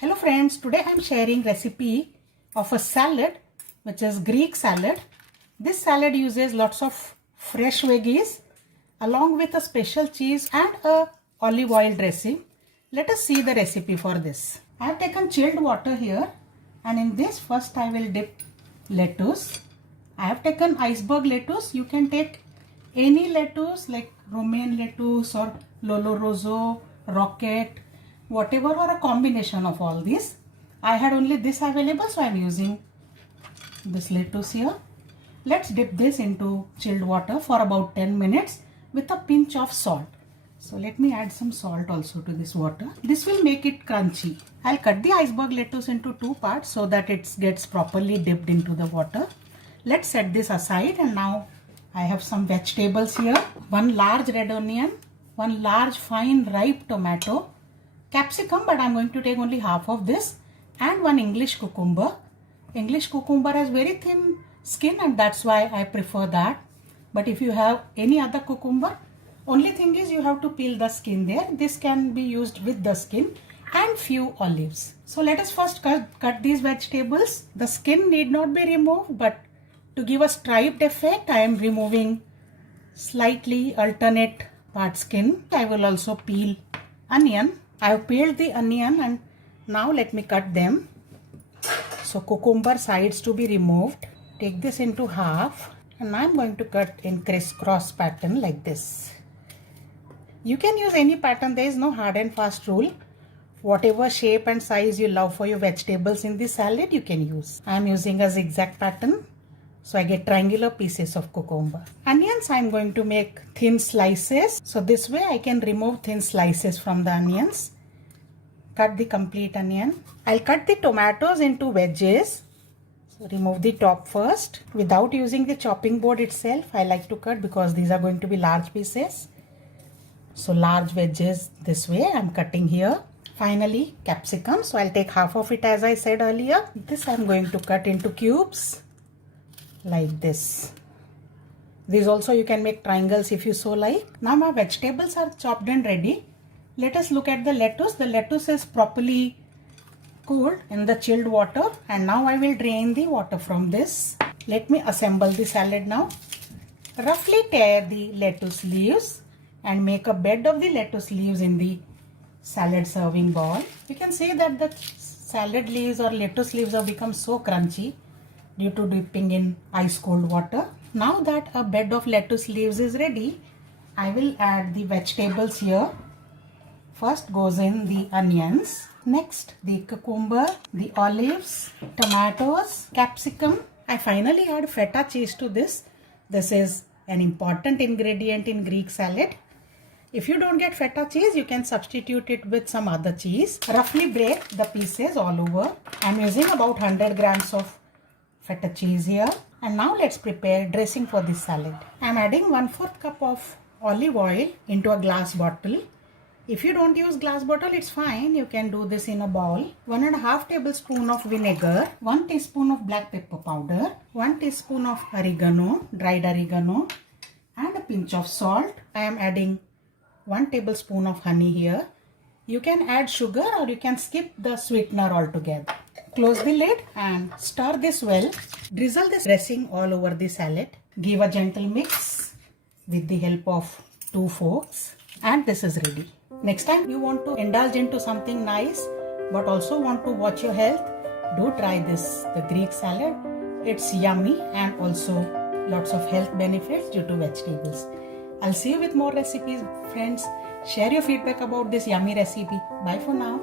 Hello friends, today I am sharing recipe of a salad which is Greek salad. This salad uses lots of fresh veggies along with a special cheese and a olive oil dressing. Let us see the recipe for this. I have taken chilled water here and in this first I will dip lettuce. I have taken iceberg lettuce. You can take any lettuce like romaine lettuce or lolo rosso, rocket, whatever, or a combination of all these. I had only this available, so I am using this lettuce here. Let's dip this into chilled water for about 10 minutes with a pinch of salt. So let me add some salt also to this water. This will make it crunchy. I'll cut the iceberg lettuce into two parts so that it gets properly dipped into the water. Let's set this aside, and now I have some vegetables here. One large red onion, one large fine ripe tomato, capsicum, but I'm going to take only half of this, and one English cucumber. English cucumber has very thin skin and that's why I prefer that. But if you have any other cucumber, only thing is you have to peel the skin there. This can be used with the skin, and few olives. So let us first cut these vegetables. The skin need not be removed, but to give a striped effect, I am removing slightly alternate part skin. I will also peel onion. I have peeled the onion and now let me cut them. So cucumber sides to be removed. Take this into half and I am going to cut in crisscross pattern like this. You can use any pattern. There is no hard and fast rule. Whatever shape and size you love for your vegetables in this salad, you can use. I am using a zigzag pattern. So I get triangular pieces of cucumber. Onions I am going to make thin slices. So this way I can remove thin slices from the onions. Cut the complete onion. I'll cut the tomatoes into wedges. So remove the top first. Without using the chopping board itself, I like to cut because these are going to be large pieces. So large wedges this way I'm cutting here. Finally capsicum. So I'll take half of it as I said earlier. This I'm going to cut into cubes. Like this. These also you can make triangles if you so like. Now my vegetables are chopped and ready. Let us look at the lettuce. The lettuce is properly cooled in the chilled water, and now I will drain the water from this. Let me assemble the salad now. Roughly tear the lettuce leaves and make a bed of the lettuce leaves in the salad serving bowl. You can see that the salad leaves or lettuce leaves have become so crunchy due to dipping in ice cold water. Now that a bed of lettuce leaves is ready, I will add the vegetables here. First goes in the onions, next the cucumber, the olives, tomatoes, capsicum. I finally add feta cheese to this. This is an important ingredient in Greek salad. If you don't get feta cheese, you can substitute it with some other cheese. Roughly break the pieces all over. I'm using about 100 grams of feta cheese here. And now let's prepare dressing for this salad. I'm adding 1/4 cup of olive oil into a glass bottle. If you don't use glass bottle, it's fine. You can do this in a bowl. 1.5 tablespoon of vinegar, 1 teaspoon of black pepper powder, 1 teaspoon of oregano, dried oregano, and a pinch of salt. I am adding 1 tablespoon of honey here. You can add sugar or you can skip the sweetener altogether. Close the lid and stir this well. Drizzle this dressing all over the salad. Give a gentle mix with the help of 2 forks, and this is ready. Next time you want to indulge into something nice but also want to watch your health, do try this, the Greek salad. It's yummy and also lots of health benefits due to vegetables. I'll see you with more recipes, friends. Share your feedback about this yummy recipe. Bye for now.